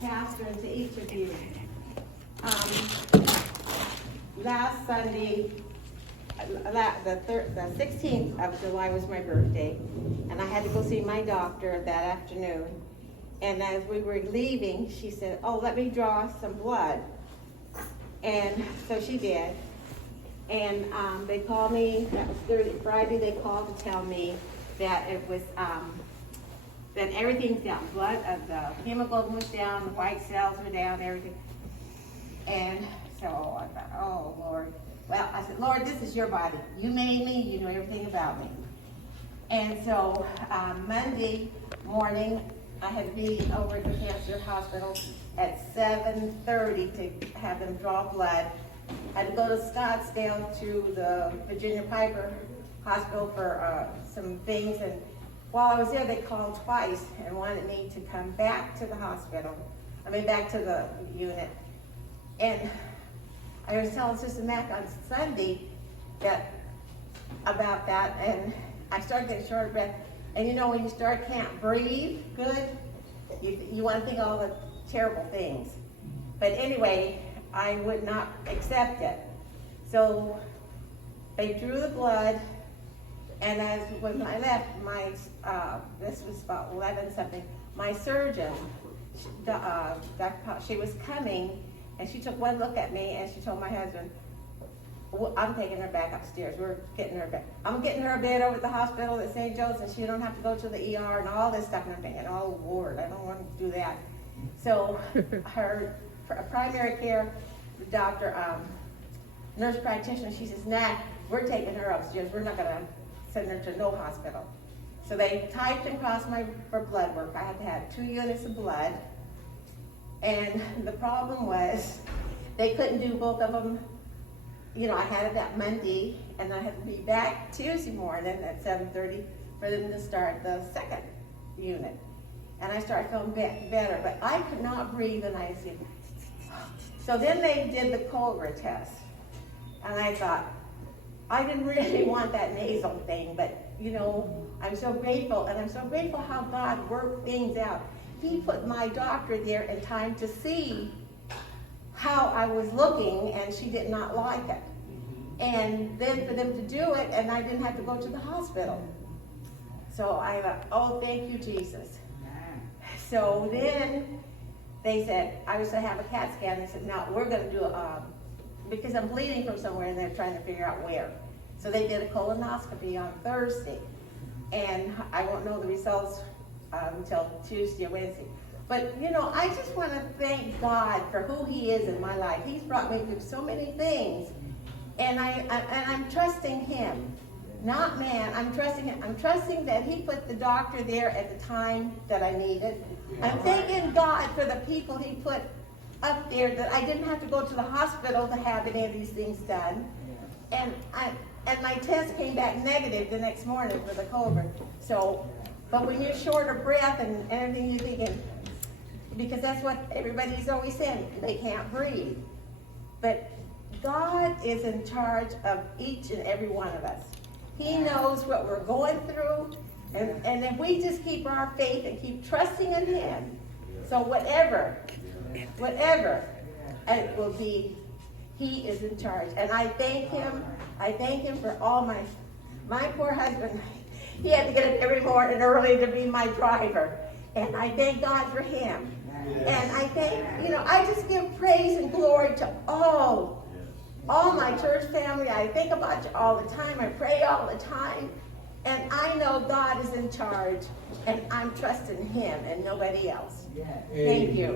pastor and to each of you. Last Sunday, the 16th of July was my birthday, and I had to go see my doctor that afternoon. And as we were leaving, she said, "Oh, let me draw some blood." And so she did. And they called me, that was Friday, they called to tell me that it was, that everything's down. Blood, the hemoglobin was down, the white cells were down, everything. And so I thought, oh, Lord. Well, I said, "Lord, this is your body. You made me, you know everything about me." And so Monday morning, I had to be over at the cancer hospital at 7:30 to have them draw blood. I had to go to Scottsdale to the Virginia Piper Hospital for some things, and while I was there, they called twice and wanted me to come back to the hospital. Back to the unit. And I was telling Sister Mac on Sunday about that, and I started getting short of breath. And you know, when you can't breathe good, you want to think all the terrible things. But anyway, I would not accept it. So they drew the blood, and when I left, this was about 11 something, my surgeon, she was coming, and she took one look at me, and she told my husband, "Well, I'm taking her back upstairs. We're getting her back. I'm getting her a bed over at the hospital at St. Joe's, and she don't have to go to the ER and all this stuff." And I'm thinking, "Oh, Lord, I don't want to do that." So her primary care doctor, nurse practitioner, she says, "Nah, we're taking her upstairs. We're not going to send her to no hospital." So they typed and crossed for blood work. I had to have 2 units of blood. And the problem was they couldn't do both of them. You know, I had it that Monday, and I had to be back Tuesday morning at 7:30 for them to start the second unit. And I started feeling better, but I could not breathe, and I said, so then they did the Cobra test. And I thought, I didn't really want that nasal thing, but you know, I'm so grateful, and I'm so grateful how God worked things out. He put my doctor there in time to see how I was looking, and she did not like it. And then for them to do it, and I didn't have to go to the hospital. So I thought, oh, thank you, Jesus. So then they said, I was to have a CAT scan. They said, now we're going to do because I'm bleeding from somewhere, and they're trying to figure out where. So they did a colonoscopy on Thursday, and I won't know the results until Tuesday or Wednesday. But, you know, I just want to thank God for who He is in my life. He's brought me through so many things, and I'm trusting Him, not man. I'm trusting Him. I'm trusting that He put the doctor there at the time that I needed. I'm thanking God for the people He put up there, that I didn't have to go to the hospital to have any of these things done. And my test came back negative the next morning for the COVID. So, but when you're short of breath and everything, you're thinking, because that's what everybody's always saying, they can't breathe. But God is in charge of each and every one of us. He knows what we're going through, and if we just keep our faith and keep trusting in Him, so whatever it will be, He is in charge. And I thank Him for all my poor husband. He had to get up every morning early to be my driver. And I thank God for him. And I thank, you know, I just give praise and glory to all my church family. I think about you all the time. I pray all the time. And I know God is in charge. And I'm trusting Him and nobody else. Thank you.